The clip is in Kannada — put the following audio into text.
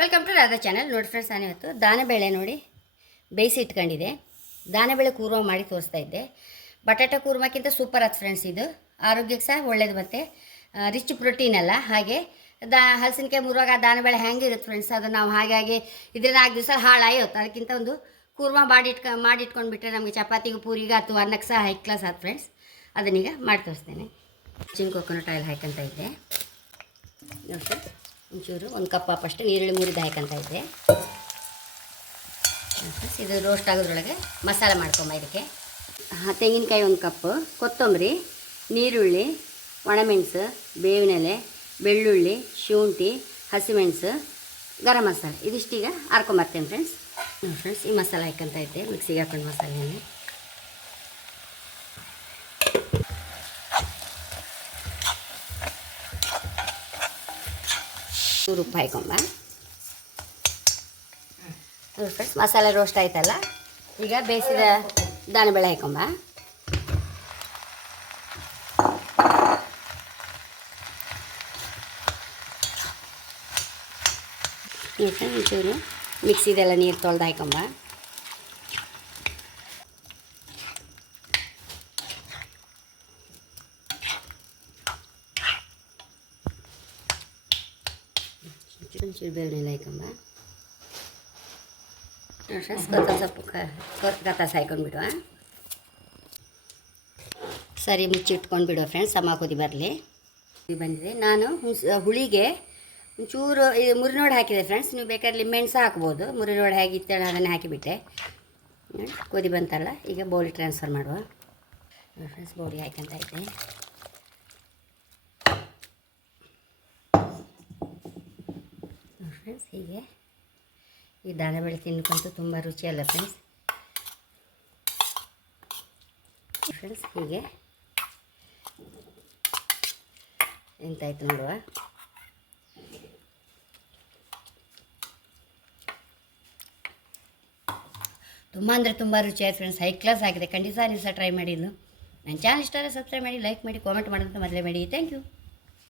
ವೆಲ್ಕಮ್ ಟು ರಾಧಾ ಚಾನಲ್ ನೋಡಿ ಫ್ರೆಂಡ್ಸ್ ನಾನು ಇವತ್ತು ದಾನಬೇಳೆ ನೋಡಿ ಬೇಯಿಸಿ ಇಟ್ಕೊಂಡಿದೆ ದಾನಬೇಳೆ ಕೂರ್ಮ ಮಾಡಿ ತೋರಿಸ್ತಾ ಇದ್ದೆ. ಬಟಾಟೆ ಕೂರ್ಮಕ್ಕಿಂತ ಸೂಪರ್ ಆಯ್ತು ಫ್ರೆಂಡ್ಸ್ ಇದು. ಆರೋಗ್ಯಕ್ಕೆ ಸಹ ಒಳ್ಳೇದು ಮತ್ತೆ ರಿಚ್ ಪ್ರೋಟೀನ್ ಅಲ್ಲ. ಹಾಗೆ ದಾ, ಹಲಸಿನಕಾಯಿ ಮುರುವಾಗ ದಾನಬೇಳೆ ಹೆಂಗಿರುತ್ತೆ ಫ್ರೆಂಡ್ಸ್ ಅದು ನಾವು ಹಾಗಾಗಿ ಇದರಿಂದ ನಾಲ್ಕು ದಿವಸ ಹಾಳಾಗಿರುತ್ತೆ ಅದಕ್ಕಿಂತ ಒಂದು ಕೂರ್ಮ ಮಾಡಿಟ್ಕ ಮಾಡಿಟ್ಕೊಂಡ್ಬಿಟ್ರೆ ನಮಗೆ ಚಪಾತಿಗೂ ಪೂರಿಗೆ ಅಥವಾ ಅನ್ನಕ್ಕೆ ಸಹ ಹೈ ಕ್ಲಾಸ್ ಆಯ್ತು ಫ್ರೆಂಡ್ಸ್ ಅದನ್ನೀಗ ಮಾಡಿ ತೋರಿಸ್ತೇನೆ. ಚಿಂಗ್ ಕೊಕೊನಟ್ ಆಯಿಲ್ ಹಾಕಂತ ಇದ್ದೆ. ನೋಡಿ ಒಂಚೂರು ಒಂದು ಕಪ್ ಫಸ್ಟ್ ಈರುಳ್ಳಿ ಮುರಿದು ಹಾಕಂತ ಇದ್ದೆ. ಇದು ರೋಸ್ಟ್ ಆಗೋದ್ರೊಳಗೆ ಮಸಾಲೆ ಮಾಡ್ಕೊಂಬ ಇದಕ್ಕೆ. ತೆಂಗಿನಕಾಯಿ ಒಂದು ಕಪ್ಪು ಕೊತ್ತಂಬರಿ, ನೀರುಳ್ಳಿ, ಒಣಮೆಣಸು, ಬೇವಿನೆಲೆ, ಬೆಳ್ಳುಳ್ಳಿ, ಶುಂಠಿ, ಹಸಿಮೆಣಸು, ಗರಂ ಮಸಾಲೆ. ಇದಿಷ್ಟೀಗ ಹಾರ್ಕೊಂಬರ್ತೇನೆ ಫ್ರೆಂಡ್ಸ್ ಫ್ರೆಂಡ್ಸ್ ಈ ಮಸಾಲೆ ಹಾಕಂತ ಇದ್ದೆ, ಮಿಕ್ಸಿಗೆ ಹಾಕೊಂಡು ಮಸಾಲೆಯನ್ನು. ಚೂರು ಉಪ್ಪು ನೋಡಿ ಫ್ರೆಂಡ್ಸ್ ಮಸಾಲೆ ರೋಸ್ಟ್ ಆಯ್ತಲ್ಲ? ಈಗ ಬೇಯಿಸಿದ ದಾನಬೇಳೆ ಹಾಕೊಂಬ ಒಂಚೂರು ಮಿಕ್ಸಿದೆಲ್ಲ ನೀರು ತೊಳೆದು ಹಾಕೊಂಬ ಒಂಚೂರು ಬೇವಿನೆಲ್ಲ ಹಾಕೊಂಬ ಕೊತ್ತಂಬರಿ ಸೊಪ್ಪು ಕತ್ತಾಸ ಹಾಕೊಂಡ್ಬಿಡುವ ಸರಿ ಮುಚ್ಚಿಟ್ಕೊಂಡು ಬಿಡುವ ಫ್ರೆಂಡ್ಸ್ ಸಮ ಕುದಿ ಬರಲಿ ಬಂದಿದೆ ನಾನು ಹುಳಿಗೆ ಒಂಚೂರು ಇದು ಮುರಿನೋಡು ಹಾಕಿದೆ ಫ್ರೆಂಡ್ಸ್ ನೀವು ಬೇಕಾದ್ರೆ ಮೆಣಸು ಹಾಕ್ಬೋದು ಮುರಿನೋಡು ಹೇಗಿತ್ತೇಳಿ ಅದನ್ನೇ ಹಾಕಿಬಿಟ್ಟೆ ಕುದಿ ಬಂತಲ್ಲ ಈಗ ಬೌಲ್ ಟ್ರಾನ್ಸ್ಫರ್ ಮಾಡುವ ಫ್ರೆಂಡ್ಸ್ ಬೌಲಿ ಹಾಕಂತ ಇದ್ದೆ ಫ್ರೆಂಡ್ಸ್ ಹೀಗೆ. ಈ ದಾಳಿಂಬೆ ತಿನ್ನಕ್ಕಂತೂ ತುಂಬ ರುಚಿಯಲ್ಲ ಫ್ರೆಂಡ್ಸ್ ಫ್ರೆಂಡ್ಸ್ ಹೀಗೆ. ಎಂತಾಯ್ತು ನೋಡುವ. ತುಂಬ ಅಂದರೆ ತುಂಬ ರುಚಿ ಆಯ್ತು ಫ್ರೆಂಡ್ಸ್ ಹೈ ಕ್ಲಾಸ್ ಆಗಿದೆ. ಖಂಡಿತ ನೀವು ಸಹ ಟ್ರೈ ಮಾಡಿ ಇದು ನನ್ನ ಚಾನಲ್ ಇಷ್ಟ ಸಬ್ಸ್ಕ್ರೈಬ್ ಮಾಡಿ ಲೈಕ್ ಮಾಡಿ ಕಾಮೆಂಟ್ ಮಾಡೋದಂತ ಮೊದಲೇ ಮಾಡಿ ಥ್ಯಾಂಕ್ ಯು